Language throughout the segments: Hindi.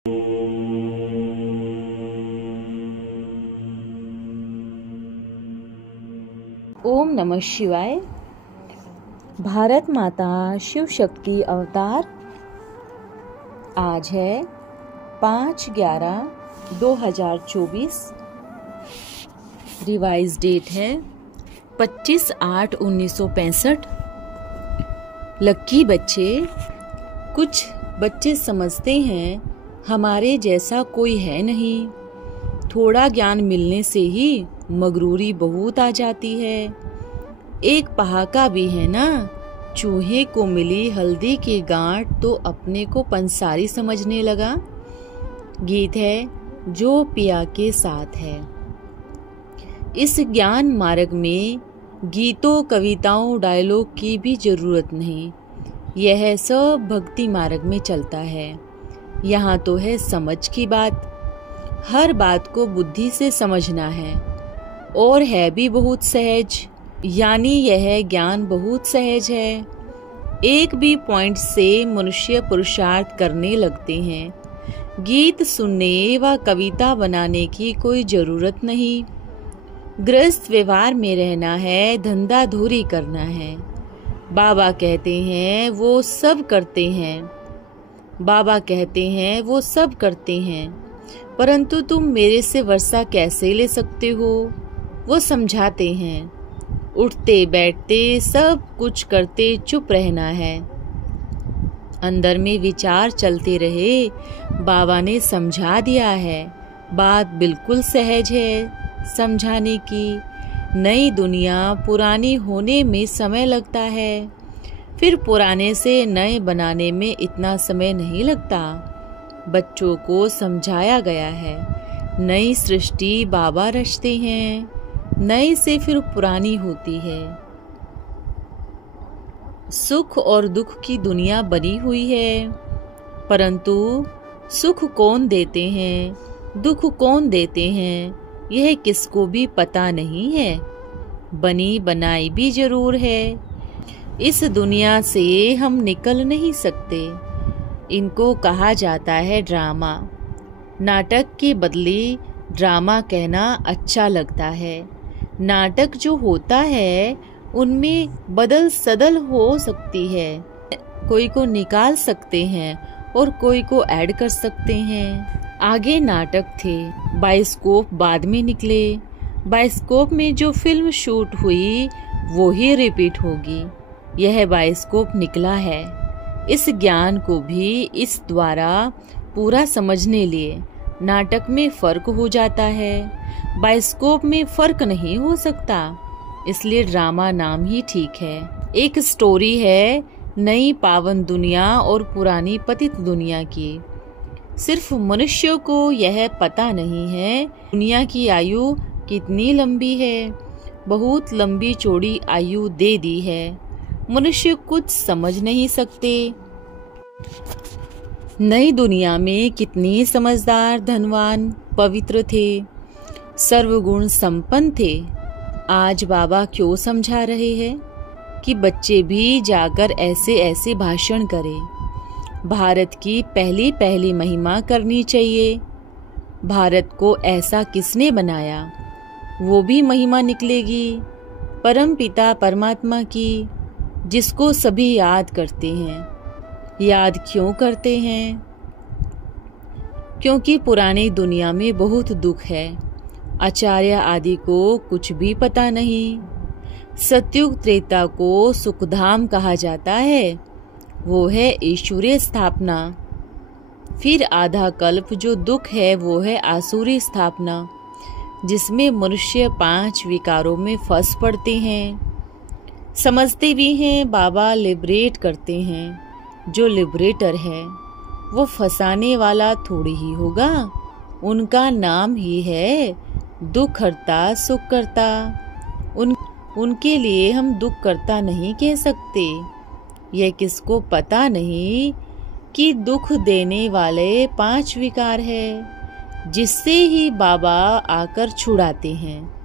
ओम नमः शिवाय। भारत माता शिव शक्ति अवतार। आज है 5/11/2024। रिवाइज डेट है 25/8/1965। लक्की बच्चे, कुछ बच्चे समझते हैं हमारे जैसा कोई है नहीं, थोड़ा ज्ञान मिलने से ही मगरूरी बहुत आ जाती है। एक पहाका भी है ना, चूहे को मिली हल्दी की गांठ तो अपने को पंसारी समझने लगा। गीत है जो पिया के साथ है। इस ज्ञान मार्ग में गीतों, कविताओं, डायलॉग की भी जरूरत नहीं। यह सब भक्ति मार्ग में चलता है। यहाँ तो है समझ की बात। हर बात को बुद्धि से समझना है और है भी बहुत सहज। यानी यह ज्ञान बहुत सहज है। एक भी पॉइंट से मनुष्य पुरुषार्थ करने लगते हैं। गीत सुनने व कविता बनाने की कोई जरूरत नहीं। गृहस्थ व्यवहार में रहना है, धंधा धूरी करना है। बाबा कहते हैं वो सब करते हैं, बाबा कहते हैं वो सब करते हैं, परंतु तुम मेरे से वर्षा कैसे ले सकते हो? वो समझाते हैं। उठते बैठते सब कुछ करते चुप रहना है। अंदर में विचार चलते रहे। बाबा ने समझा दिया है। बात बिल्कुल सहज है समझाने की। नई दुनिया पुरानी होने में समय लगता है, फिर पुराने से नए बनाने में इतना समय नहीं लगता। बच्चों को समझाया गया है नई सृष्टि बाबा रचते हैं, नई से फिर पुरानी होती है। सुख और दुख की दुनिया बनी हुई है, परंतु सुख कौन देते हैं, दुख कौन देते हैं, यह किसको भी पता नहीं है। बनी बनाई भी जरूर है। इस दुनिया से हम निकल नहीं सकते। इनको कहा जाता है ड्रामा। नाटक के बदले ड्रामा कहना अच्छा लगता है। नाटक जो होता है उनमें बदल सदल हो सकती है। कोई को निकाल सकते हैं और कोई को ऐड कर सकते हैं। आगे नाटक थे, बायोस्कोप बाद में निकले। बायोस्कोप में जो फिल्म शूट हुई वो ही रिपीट होगी। यह बायोस्कोप निकला है। इस ज्ञान को भी इस द्वारा पूरा समझने लिए नाटक में फर्क हो जाता है। बायोस्कोप में फर्क नहीं हो सकता, इसलिए ड्रामा नाम ही ठीक है। एक स्टोरी है नई पावन दुनिया और पुरानी पतित दुनिया की। सिर्फ मनुष्य को यह पता नहीं है दुनिया की आयु कितनी लंबी है। बहुत लंबी चौड़ी आयु दे दी है। मनुष्य कुछ समझ नहीं सकते। नई दुनिया में कितनी समझदार, धनवान, पवित्र थे, सर्वगुण संपन्न थे। आज बाबा क्यों समझा रहे हैं कि बच्चे भी जाकर ऐसे ऐसे भाषण करें। भारत की पहली पहली महिमा करनी चाहिए। भारत को ऐसा किसने बनाया, वो भी महिमा निकलेगी। परम पिता परमात्मा की, जिसको सभी याद करते हैं। याद क्यों करते हैं? क्योंकि पुरानी दुनिया में बहुत दुख है। आचार्य आदि को कुछ भी पता नहीं। सतयुग त्रेता को सुखधाम कहा जाता है, वो है ईश्वरीय स्थापना। फिर आधा कल्प जो दुख है वो है आसुरी स्थापना, जिसमें मनुष्य 5 विकारों में फंस पड़ते हैं। समझते भी हैं बाबा लिबरेट करते हैं। जो लिबरेटर है वो फंसाने वाला थोड़ी ही होगा। उनका नाम ही है दुख हरता सुख करता। उनके लिए हम दुख करता नहीं कह सकते। यह किसको पता नहीं कि दुख देने वाले 5 विकार है, जिससे ही बाबा आकर छुड़ाते हैं।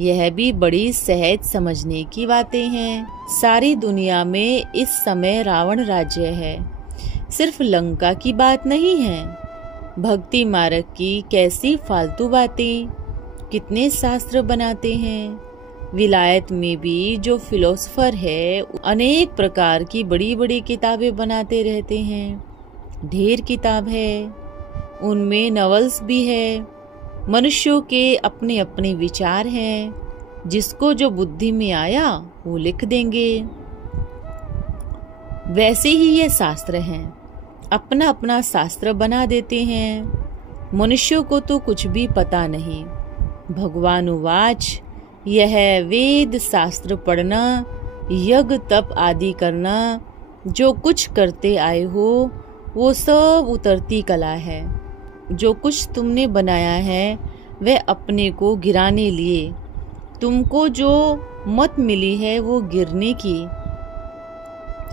यह भी बड़ी सहज समझने की बातें हैं। सारी दुनिया में इस समय रावण राज्य है। सिर्फ लंका की बात नहीं है। भक्ति मार्ग की कैसी फालतू बातें, कितने शास्त्र बनाते हैं। विलायत में भी जो फिलोसफर है अनेक प्रकार की बड़ी बड़ी किताबें बनाते रहते हैं। ढेर किताब है, उनमें नॉवेल्स भी है। मनुष्यों के अपने अपने विचार हैं, जिसको जो बुद्धि में आया वो लिख देंगे। वैसे ही ये शास्त्र हैं, अपना अपना शास्त्र बना देते हैं। मनुष्यों को तो कुछ भी पता नहीं। भगवान उवाच, यह वेद शास्त्र पढ़ना, यज्ञ तप आदि करना, जो कुछ करते आए हो वो सब उतरती कला है। जो कुछ तुमने बनाया है वह अपने को गिराने लिए, तुमको जो मत मिली है वो गिरने की,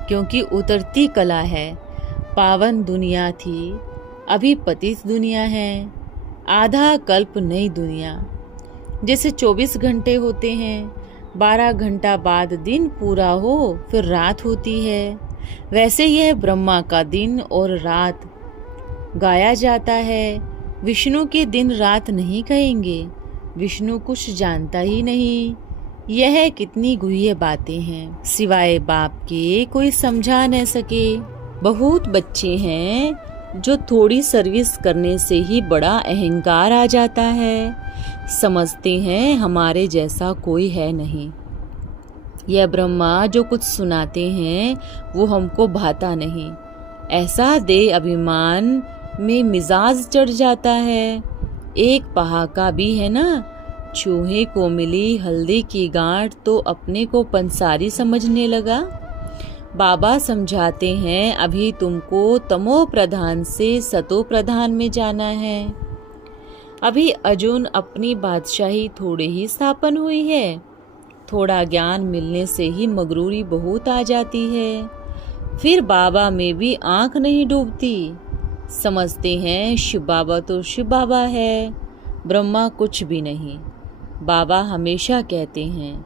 क्योंकि उतरती कला है। पावन दुनिया थी, अभी पतित दुनिया है। आधा कल्प नई दुनिया। जैसे 24 घंटे होते हैं, 12 घंटा बाद दिन पूरा हो फिर रात होती है, वैसे यह ब्रह्मा का दिन और रात गाया जाता है। विष्णु के दिन रात नहीं कहेंगे, विष्णु कुछ जानता ही नहीं। यह कितनी गुह्य बातें हैं, सिवाय बाप के कोई समझा न सके। बहुत बच्चे हैं जो थोड़ी सर्विस करने से ही बड़ा अहंकार आ जाता है, समझते हैं हमारे जैसा कोई है नहीं। यह ब्रह्मा जो कुछ सुनाते हैं वो हमको भाता नहीं, ऐसा दे अभिमान में मिजाज चढ़ जाता है। एक पहाका भी है ना, चूहे को मिली हल्दी की गांठ तो अपने को पंसारी समझने लगा। बाबा समझाते हैं अभी तुमको तमो प्रधान से सतो प्रधान में जाना है। अभी अर्जुन अपनी बादशाही थोड़े ही स्थापन हुई है। थोड़ा ज्ञान मिलने से ही मगरूरी बहुत आ जाती है, फिर बाबा में भी आंख नहीं डूबती। समझते हैं शिव बाबा तो शिव बाबा है, ब्रह्मा कुछ भी नहीं। बाबा हमेशा कहते हैं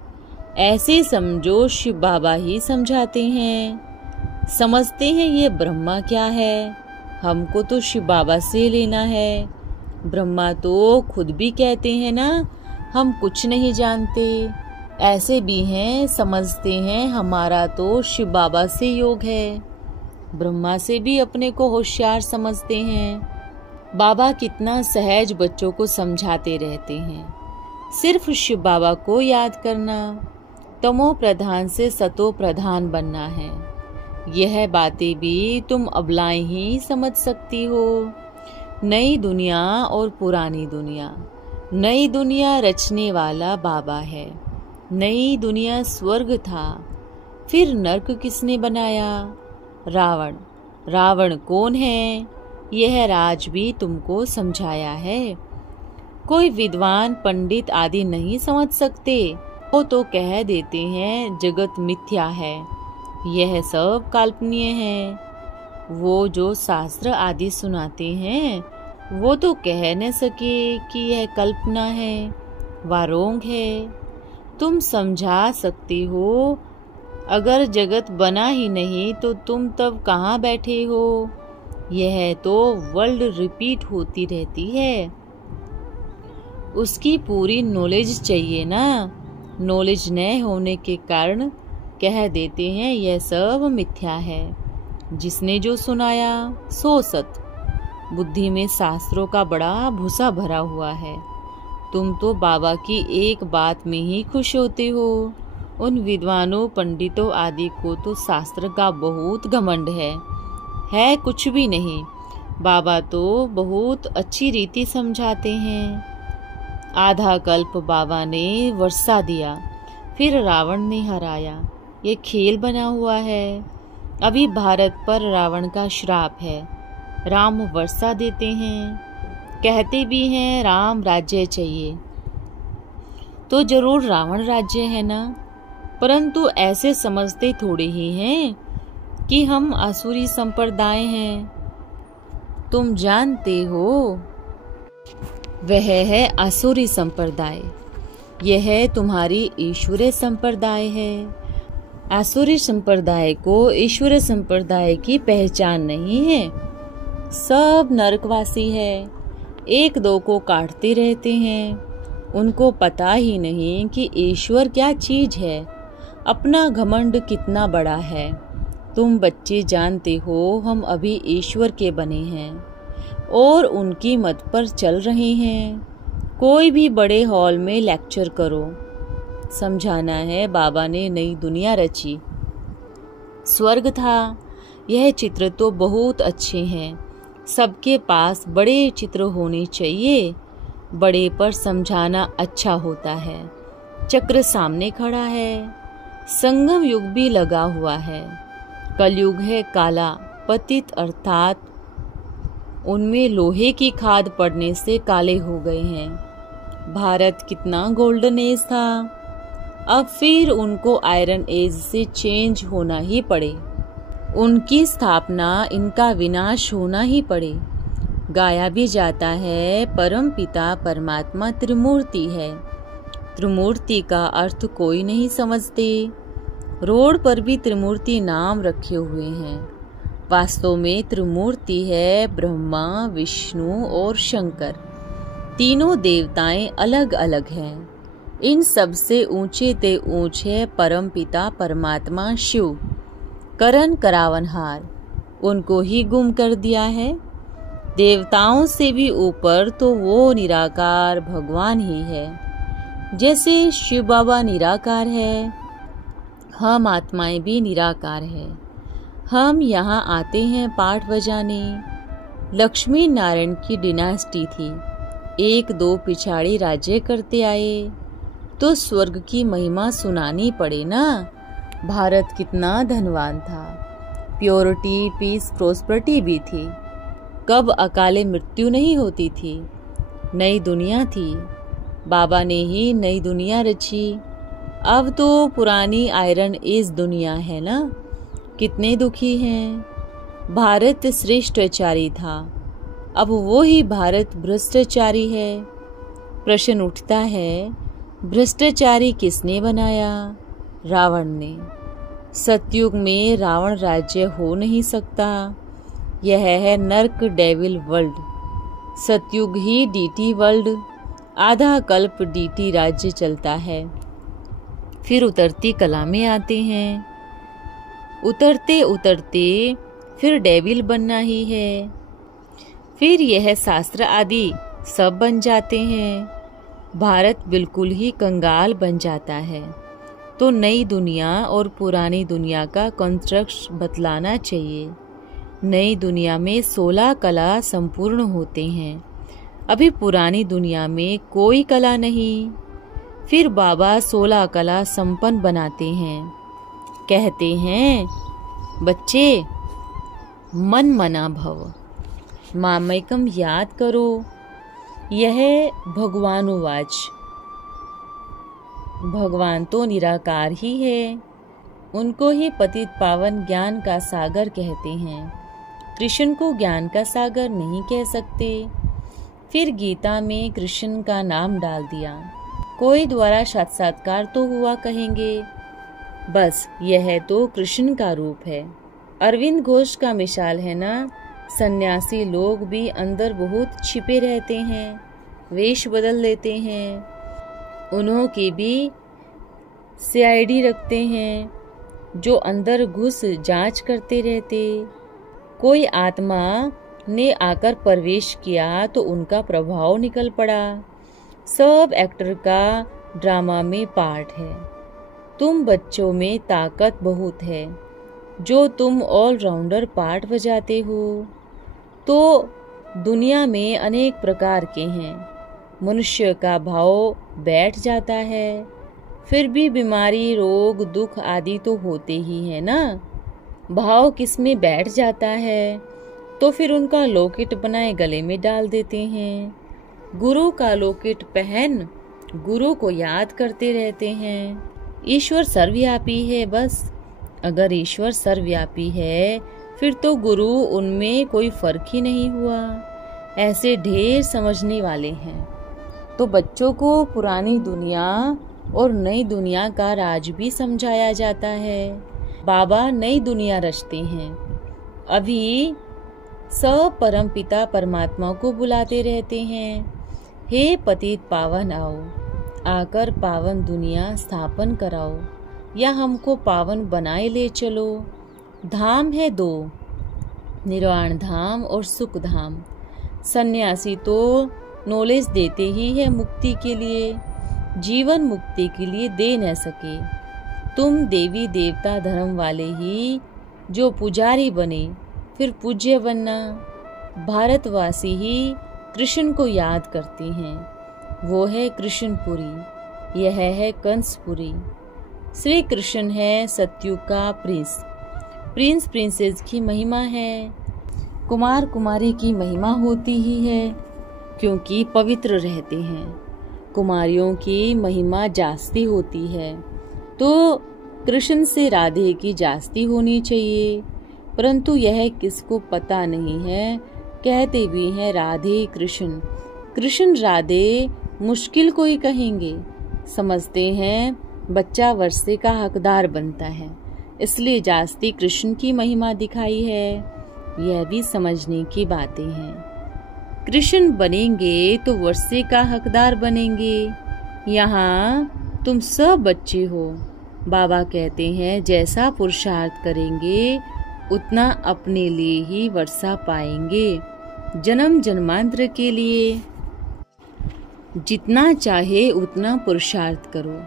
ऐसे समझो शिव बाबा ही समझाते हैं। समझते हैं ये ब्रह्मा क्या है, हमको तो शिव बाबा से लेना है। ब्रह्मा तो खुद भी कहते हैं ना हम कुछ नहीं जानते। ऐसे भी हैं समझते हैं हमारा तो शिव बाबा से योग है। ब्रह्मा से भी अपने को होशियार समझते हैं। बाबा कितना सहज बच्चों को समझाते रहते हैं, सिर्फ शिव बाबा को याद करना। तमो प्रधान से सतो प्रधान बनना है। यह बातें भी तुम अबलाएं ही समझ सकती हो। नई दुनिया और पुरानी दुनिया। नई दुनिया रचने वाला बाबा है। नई दुनिया स्वर्ग था, फिर नर्क किसने बनाया? रावण। रावण कौन है यह राज भी तुमको समझाया है। कोई विद्वान पंडित आदि नहीं समझ सकते, वो तो कह देते हैं जगत मिथ्या है, यह सब काल्पनीय है। वो जो शास्त्र आदि सुनाते हैं वो तो कह न सके कि यह कल्पना है, वारोंग है। तुम समझा सकती हो, अगर जगत बना ही नहीं तो तुम तब कहाँ बैठे हो। यह तो वर्ल्ड रिपीट होती रहती है, उसकी पूरी नॉलेज चाहिए ना। नॉलेज न होने के कारण कह देते हैं यह सब मिथ्या है। जिसने जो सुनाया सो सत। बुद्धि में शास्त्रों का बड़ा भूसा भरा हुआ है। तुम तो बाबा की एक बात में ही खुश होते हो। उन विद्वानों पंडितों आदि को तो शास्त्र का बहुत घमंड है कुछ भी नहीं। बाबा तो बहुत अच्छी रीति समझाते हैं। आधा कल्प बाबा ने वर्षा दिया, फिर रावण ने हराया। ये खेल बना हुआ है। अभी भारत पर रावण का श्राप है। राम वर्षा देते हैं, कहते भी हैं राम राज्य चाहिए, तो जरूर रावण राज्य है ना। परंतु ऐसे समझते थोड़े ही हैं कि हम आसुरी संप्रदाय हैं। तुम जानते हो वह है आसुरी संप्रदाय, यह तुम्हारी ईश्वरीय संप्रदाय है। आसुरी संप्रदाय को ईश्वरीय संप्रदाय की पहचान नहीं है। सब नरकवासी है, एक दो को काटते रहते हैं। उनको पता ही नहीं कि ईश्वर क्या चीज है, अपना घमंड कितना बड़ा है। तुम बच्चे जानते हो हम अभी ईश्वर के बने हैं और उनकी मत पर चल रहे हैं। कोई भी बड़े हॉल में लेक्चर करो, समझाना है बाबा ने नई दुनिया रची, स्वर्ग था। यह चित्र तो बहुत अच्छे हैं, सबके पास बड़े चित्र होने चाहिए। बड़े पर समझाना अच्छा होता है। चक्र सामने खड़ा है, संगम युग भी लगा हुआ है। कलयुग है काला, पतित अर्थात उनमें लोहे की खाद पड़ने से काले हो गए हैं। भारत कितना गोल्डन एज था, अब फिर उनको आयरन एज से चेंज होना ही पड़े। उनकी स्थापना, इनका विनाश होना ही पड़े। गाया भी जाता है परम पिता परमात्मा त्रिमूर्ति है। त्रिमूर्ति का अर्थ कोई नहीं समझते। रोड पर भी त्रिमूर्ति नाम रखे हुए हैं। वास्तव में त्रिमूर्ति है ब्रह्मा, विष्णु और शंकर। तीनों देवताएं अलग अलग हैं। इन सबसे ऊंचे ते ऊंचे परम पिता परमात्मा शिव, करण करावनहार, उनको ही गुम कर दिया है। देवताओं से भी ऊपर तो वो निराकार भगवान ही है। जैसे शिव बाबा निराकार है, हम आत्माएं भी निराकार है। हम यहाँ आते हैं पाठ बजाने। लक्ष्मी नारायण की डिनास्टी थी, एक दो पिछाड़ी राज्य करते आए, तो स्वर्ग की महिमा सुनानी पड़े ना। भारत कितना धनवान था, प्योरिटी, पीस, प्रोस्पेरिटी भी थी। कब अकाले मृत्यु नहीं होती थी। नई दुनिया थी, बाबा ने ही नई दुनिया रची। अब तो पुरानी आयरन एज दुनिया है ना। कितने दुखी हैं। भारत श्रेष्ठाचारी था, अब वो ही भारत भ्रष्टाचारी है। प्रश्न उठता है, भ्रष्टाचारी किसने बनाया? रावण ने। सतयुग में रावण राज्य हो नहीं सकता। यह है नर्क डेविल वर्ल्ड। सतयुग ही डीटी वर्ल्ड, आधा कल्प डीटी राज्य चलता है। फिर उतरती कला में आते हैं। उतरते उतरते फिर डेविल बनना ही है। फिर यह शास्त्र आदि सब बन जाते हैं। भारत बिल्कुल ही कंगाल बन जाता है। तो नई दुनिया और पुरानी दुनिया का कॉन्ट्रैक्ट बतलाना चाहिए। नई दुनिया में 16 कला संपूर्ण होते हैं, अभी पुरानी दुनिया में कोई कला नहीं। फिर बाबा 16 कला संपन्न बनाते हैं। कहते हैं, बच्चे मन मना भव, मामैकम याद करो। यह भगवानुवाच। भगवान तो निराकार ही है, उनको ही पतित पावन ज्ञान का सागर कहते हैं। कृष्ण को ज्ञान का सागर नहीं कह सकते। फिर गीता में कृष्ण का नाम डाल दिया। कोई द्वारा साक्षात्कार तो हुआ कहेंगे, बस यह तो कृष्ण का रूप है। अरविंद घोष का मिसाल है ना। सन्यासी लोग भी अंदर बहुत छिपे रहते हैं, वेश बदल लेते हैं। उन्हों की भी सीआईडी रखते हैं, जो अंदर घुस जांच करते रहते। कोई आत्मा ने आकर प्रवेश किया तो उनका प्रभाव निकल पड़ा। सब एक्टर का ड्रामा में पार्ट है। तुम बच्चों में ताकत बहुत है, जो तुम ऑलराउंडर पार्ट बजाते हो। तो दुनिया में अनेक प्रकार के हैं। मनुष्य का भाव बैठ जाता है, फिर भी बीमारी, रोग, दुख आदि तो होते ही है ना। भाव किसमें बैठ जाता है तो फिर उनका लॉकेट बनाए गले में डाल देते हैं। गुरु का लॉकेट पहन गुरु को याद करते रहते हैं। ईश्वर सर्वव्यापी है बस। अगर ईश्वर सर्वव्यापी है फिर तो गुरु उनमें कोई फर्क ही नहीं हुआ। ऐसे ढेर समझने वाले हैं। तो बच्चों को पुरानी दुनिया और नई दुनिया का राज भी समझाया जाता है। बाबा नई दुनिया रचते हैं। अभी सब परम पिता परमात्मा को बुलाते रहते हैं, हे पतित पावन आओ, आकर पावन दुनिया स्थापन कराओ, या हमको पावन बनाए ले चलो। धाम है दो, निर्वाण धाम और सुख धाम। सन्यासी तो नॉलेज देते ही है मुक्ति के लिए, जीवन मुक्ति के लिए दे न सके। तुम देवी देवता धर्म वाले ही जो पुजारी बने, फिर पूज्य बनना। भारतवासी ही कृष्ण को याद करते हैं, वो है कृष्णपुरी, यह है कंसपुरी। श्री कृष्ण है सतयुग का प्रिंस प्रिंसेस की महिमा है। कुमार कुमारी की महिमा होती ही है, क्योंकि पवित्र रहते हैं। कुमारियों की महिमा जास्ती होती है, तो कृष्ण से राधे की जास्ती होनी चाहिए, परंतु यह किसको पता नहीं है। कहते भी हैं राधे कृष्ण, कृष्ण राधे मुश्किल कोई कहेंगे। समझते हैं बच्चा वर्षे का हकदार बनता है, इसलिए जास्ती कृष्ण की महिमा दिखाई है। यह भी समझने की बातें हैं। कृष्ण बनेंगे तो वर्षे का हकदार बनेंगे। यहाँ तुम सब बच्चे हो। बाबा कहते हैं जैसा पुरुषार्थ करेंगे उतना अपने लिए ही वर्षा पाएंगे, जन्म जन्मांतर के लिए। जितना चाहे उतना पुरुषार्थ करो।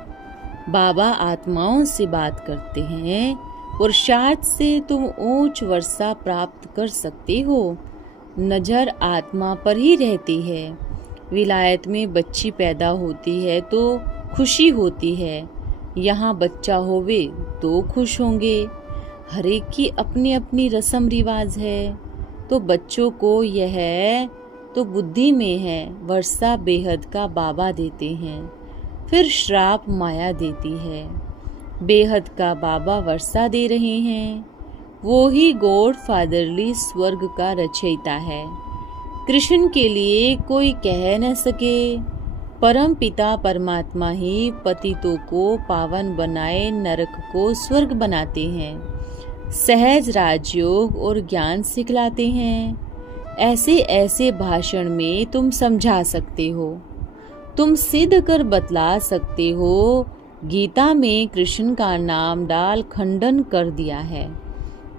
बाबा आत्माओं से बात करते हैं, पुरुषार्थ से तुम ऊंच वर्षा प्राप्त कर सकते हो। नजर आत्मा पर ही रहती है। विलायत में बच्ची पैदा होती है तो खुशी होती है, यहाँ बच्चा होवे तो खुश होंगे। हर एक की अपनी अपनी रस्म रिवाज है, तो बच्चों को यह तो बुद्धि में है। वर्षा बेहद का बाबा देते हैं, फिर श्राप माया देती है। बेहद का बाबा वर्षा दे रहे हैं, वो ही गॉड फादरली स्वर्ग का रचयिता है। कृष्ण के लिए कोई कह न सके। परम पिता परमात्मा ही पतितों को पावन बनाए नरक को स्वर्ग बनाते हैं। सहज राजयोग और ज्ञान सिखलाते हैं। ऐसे ऐसे भाषण में तुम समझा सकते हो, तुम सिद्ध कर बतला सकते हो। गीता में कृष्ण का नाम डाल खंडन कर दिया है।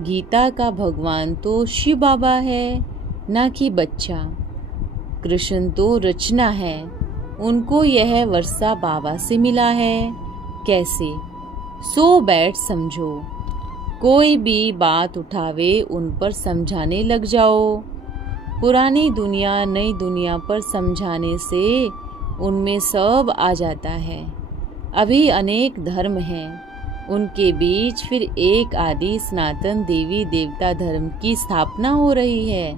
गीता का भगवान तो शिव बाबा है, ना कि बच्चा। कृष्ण तो रचना है, उनको यह वर्षा बाबा से मिला है। कैसे? सो बैठ समझो। कोई भी बात उठावे उन पर समझाने लग जाओ। पुरानी दुनिया नई दुनिया पर समझाने से उनमें सब आ जाता है। अभी अनेक धर्म हैं, उनके बीच फिर एक आदि सनातन देवी देवता धर्म की स्थापना हो रही है।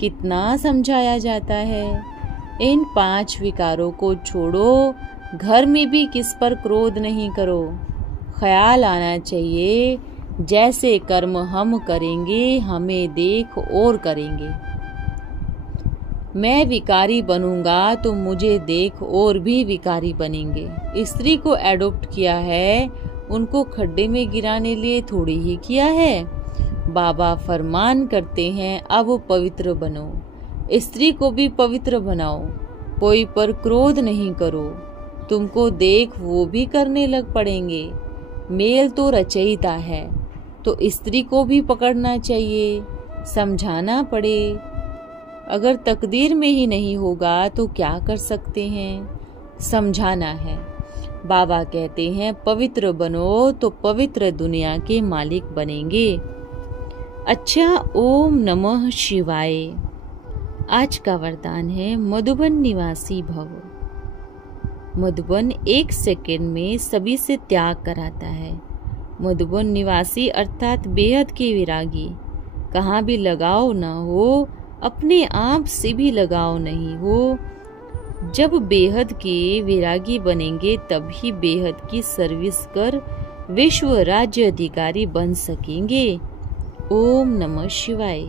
कितना समझाया जाता है। इन 5 विकारों को छोड़ो, घर में भी किस पर क्रोध नहीं करो। ख्याल आना चाहिए जैसे कर्म हम करेंगे हमें देख और करेंगे। मैं विकारी बनूंगा तो मुझे देख और भी विकारी बनेंगे। स्त्री को एडॉप्ट किया है, उनको खड्डे में गिराने लिए थोड़ी ही किया है। बाबा फरमान करते हैं अब पवित्र बनो, स्त्री को भी पवित्र बनाओ। कोई पर क्रोध नहीं करो, तुमको देख वो भी करने लग पड़ेंगे। मेल तो रचयिता है, तो स्त्री को भी पकड़ना चाहिए, समझाना पड़े। अगर तकदीर में ही नहीं होगा तो क्या कर सकते हैं, समझाना है। बाबा कहते हैं पवित्र बनो तो पवित्र दुनिया के मालिक बनेंगे। अच्छा, ओम नमः शिवाय। आज का वरदान है मधुबन निवासी भव। मधुबन 1 सेकंड में सभी से त्याग कराता है। मधुबन निवासी अर्थात बेहद के विरागी। कहाँ भी लगाव न हो, अपने आप से भी लगाव नहीं हो। जब बेहद के विरागी बनेंगे तभी बेहद की सर्विस कर विश्व राज्य अधिकारी बन सकेंगे। ओम नमः शिवाय।